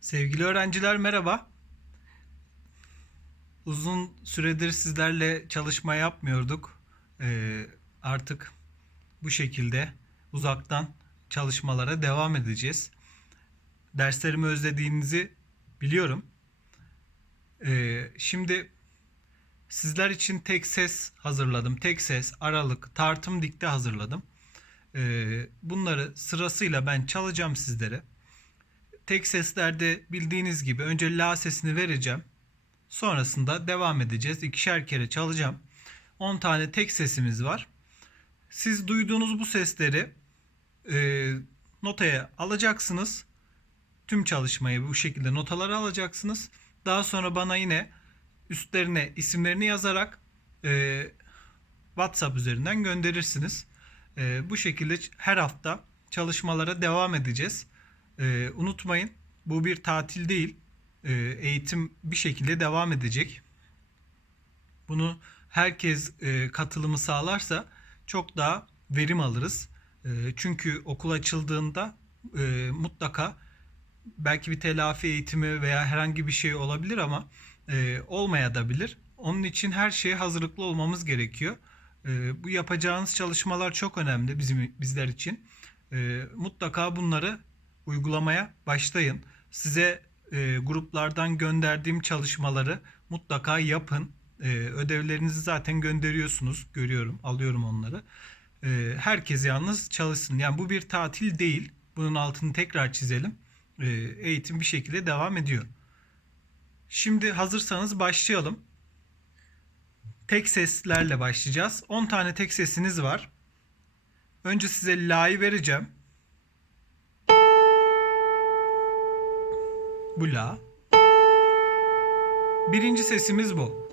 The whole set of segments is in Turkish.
Sevgili öğrenciler merhaba. Uzun süredir sizlerle çalışma yapmıyorduk. Ee, artık bu şekilde uzaktan çalışmalara devam edeceğiz. Derslerimi özlediğinizi biliyorum. Ee, şimdi sizler için tek ses hazırladım. Tek ses, aralık, tartım dikte hazırladım. Ee, bunları sırasıyla ben çalacağım sizlere. Tek seslerde bildiğiniz gibi önce la sesini vereceğim. Sonrasında devam edeceğiz. İkişer kere çalacağım. 10 tane tek sesimiz var. Siz duyduğunuz bu sesleri e, notaya alacaksınız. Tüm çalışmayı bu şekilde notalara alacaksınız. Daha sonra bana yine üstlerine isimlerini yazarak e, WhatsApp üzerinden gönderirsiniz. E, bu şekilde her hafta çalışmalara devam edeceğiz. Ee, unutmayın bu bir tatil değil. Ee, eğitim bir şekilde devam edecek. Bunu herkes e, katılımı sağlarsa çok daha verim alırız. E, çünkü okul açıldığında e, mutlaka belki bir telafi eğitimi veya herhangi bir şey olabilir ama e, olmaya da bilir. Onun için her şeye hazırlıklı olmamız gerekiyor. E, bu yapacağınız çalışmalar çok önemli bizim bizler için. E, mutlaka bunları uygulamaya başlayın. Size e, gruplardan gönderdiğim çalışmaları mutlaka yapın. E, ödevlerinizi zaten gönderiyorsunuz. Görüyorum, alıyorum onları. E, herkes yalnız çalışsın. Yani bu bir tatil değil. Bunun altını tekrar çizelim. E, eğitim bir şekilde devam ediyor. Şimdi hazırsanız başlayalım. Tek seslerle başlayacağız. 10 tane tek sesiniz var. Önce size la'yı vereceğim. Bu la. Birinci sesimiz bu.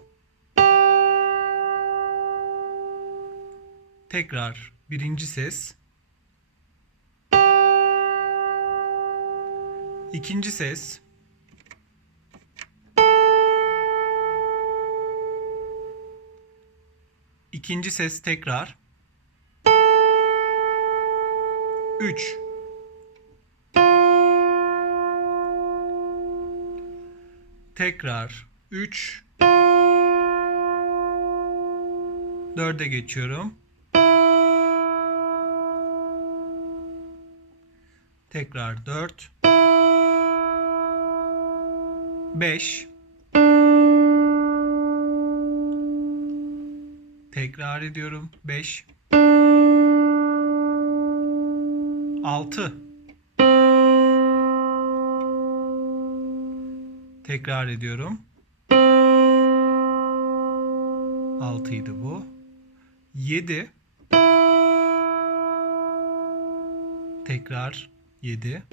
Tekrar birinci ses. İkinci ses. İkinci ses tekrar. Üç. Tekrar 3 4'e geçiyorum. Tekrar 4 5 Tekrar ediyorum. 5 6 Tekrar ediyorum. 6 idi bu. 7 Tekrar 7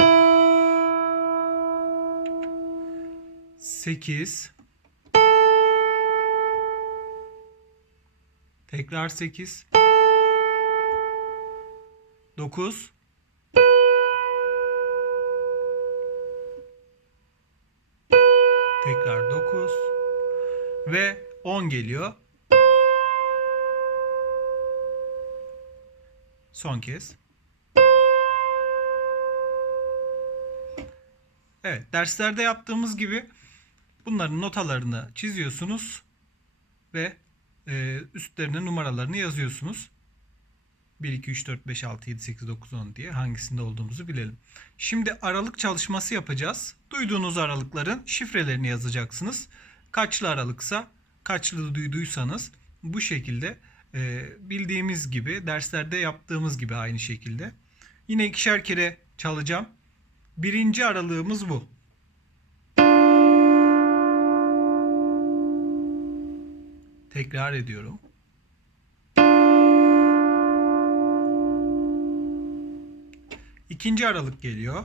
8 Tekrar 8 9 Tekrar 9 ve 10 geliyor. Son kez. Evet, derslerde yaptığımız gibi bunların notalarını çiziyorsunuz ve e, üstlerine numaralarını yazıyorsunuz. 1, 2, 3, 4, 5, 6, 7, 8, 9, 10 diye hangisinde olduğumuzu bilelim. Şimdi aralık çalışması yapacağız. Duyduğunuz aralıkların şifrelerini yazacaksınız. Kaçlı aralıksa, kaçlı duyduysanız bu şekilde e, bildiğimiz gibi derslerde yaptığımız gibi aynı şekilde. Yine ikişer kere çalacağım. Birinci aralığımız bu. Tekrar ediyorum. İkinci aralık geliyor.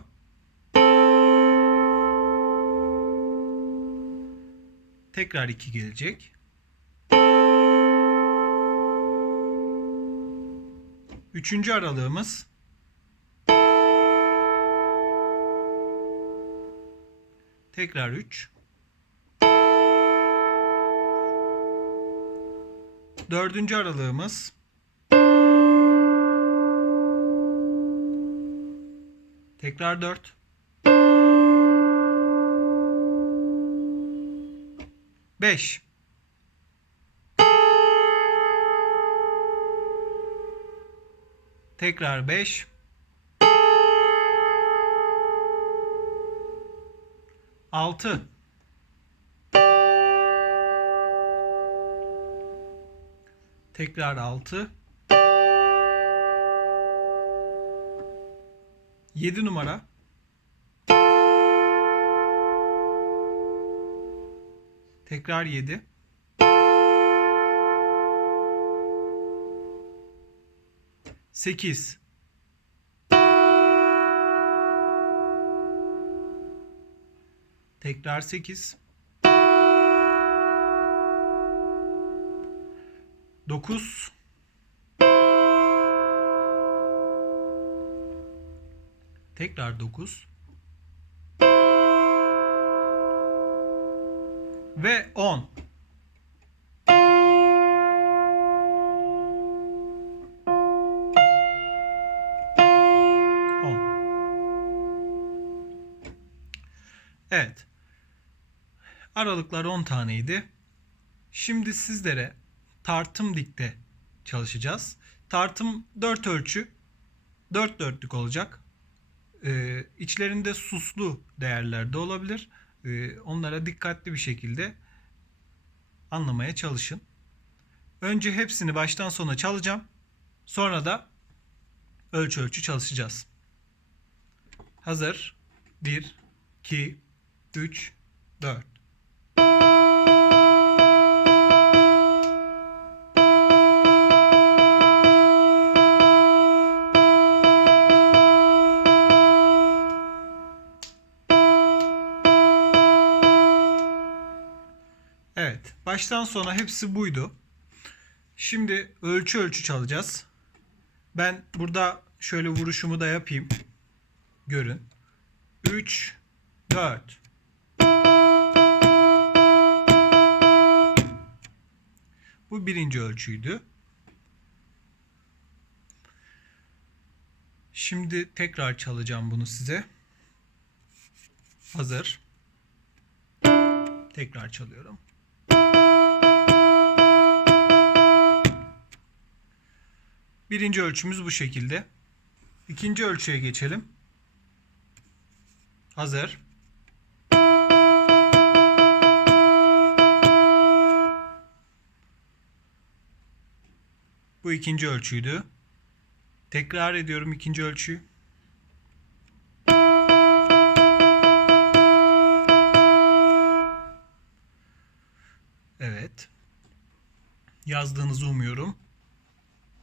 Tekrar 2 gelecek. Üçüncü aralığımız tekrar 3 Dördüncü aralığımız Tekrar 4. Beş. Tekrar beş. Altı. Tekrar altı. 7 numara. Tekrar 7 8 Tekrar 8 9 Tekrar 9 ve 10 10 Evet. Aralıklar 10 taneydi. Şimdi sizlere tartım dikte çalışacağız. Tartım 4 ölçü 4 dörtlük olacak. Ee, içlerinde suslu değerler de olabilir. Ee, onlara dikkatli bir şekilde anlamaya çalışın. Önce hepsini baştan sona çalacağım. Sonra da ölçü ölçü çalışacağız. Hazır. 1, 2, 3, 4. Baştan sona hepsi buydu. Şimdi ölçü ölçü çalacağız. Ben burada şöyle vuruşumu da yapayım. Görün. 3 4 Bu birinci ölçüydü. Şimdi tekrar çalacağım bunu size. Hazır. Tekrar çalıyorum. Birinci ölçümüz bu şekilde. İkinci ölçüye geçelim. Hazır. Bu ikinci ölçüydü. Tekrar ediyorum ikinci ölçüyü. Evet. Yazdığınızı umuyorum.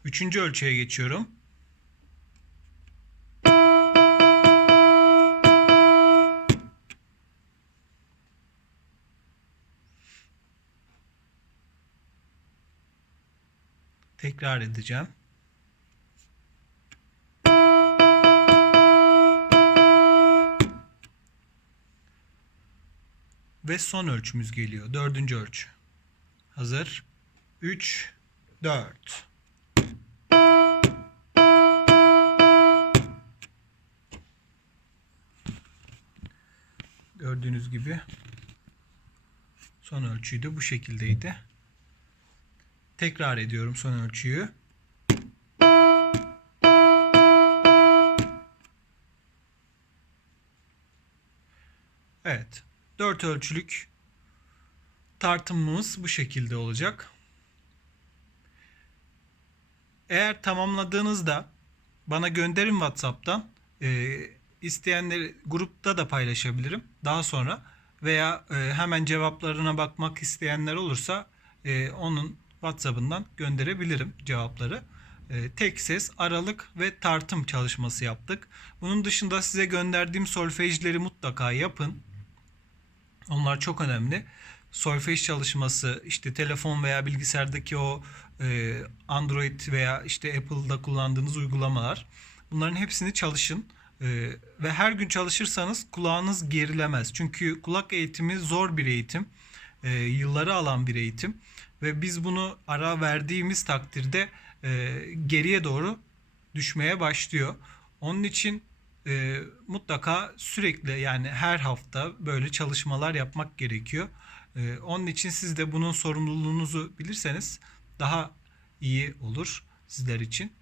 Üçüncü ölçüye geçiyorum. Tekrar edeceğim. Ve son ölçümüz geliyor. Dördüncü ölçü. Hazır. 3, 4. Gördüğünüz gibi son ölçüyü de bu şekildeydi. Tekrar ediyorum son ölçüyü. Evet. 4 ölçülük tartımımız bu şekilde olacak. Eğer tamamladığınızda bana gönderin WhatsApp'tan. E, isteyenleri grupta da paylaşabilirim daha sonra. Veya e, hemen cevaplarına bakmak isteyenler olursa e, onun WhatsApp'ından gönderebilirim cevapları. E, tek ses, aralık ve tartım çalışması yaptık. Bunun dışında size gönderdiğim solfejleri mutlaka yapın. Onlar çok önemli. Solfej çalışması, işte telefon veya bilgisayardaki o e, Android veya işte Apple'da kullandığınız uygulamalar. Bunların hepsini çalışın. E, ve her gün çalışırsanız kulağınız gerilemez. Çünkü kulak eğitimi zor bir eğitim. E, yılları alan bir eğitim. Ve biz bunu ara verdiğimiz takdirde e, geriye doğru düşmeye başlıyor. Onun için e, mutlaka sürekli yani her hafta böyle çalışmalar yapmak gerekiyor. Ee, onun için siz de bunun sorumluluğunuzu bilirseniz daha iyi olur sizler için.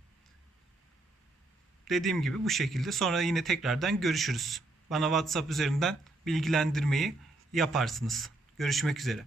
Dediğim gibi bu şekilde sonra yine tekrardan görüşürüz. Bana WhatsApp üzerinden bilgilendirmeyi yaparsınız. Görüşmek üzere.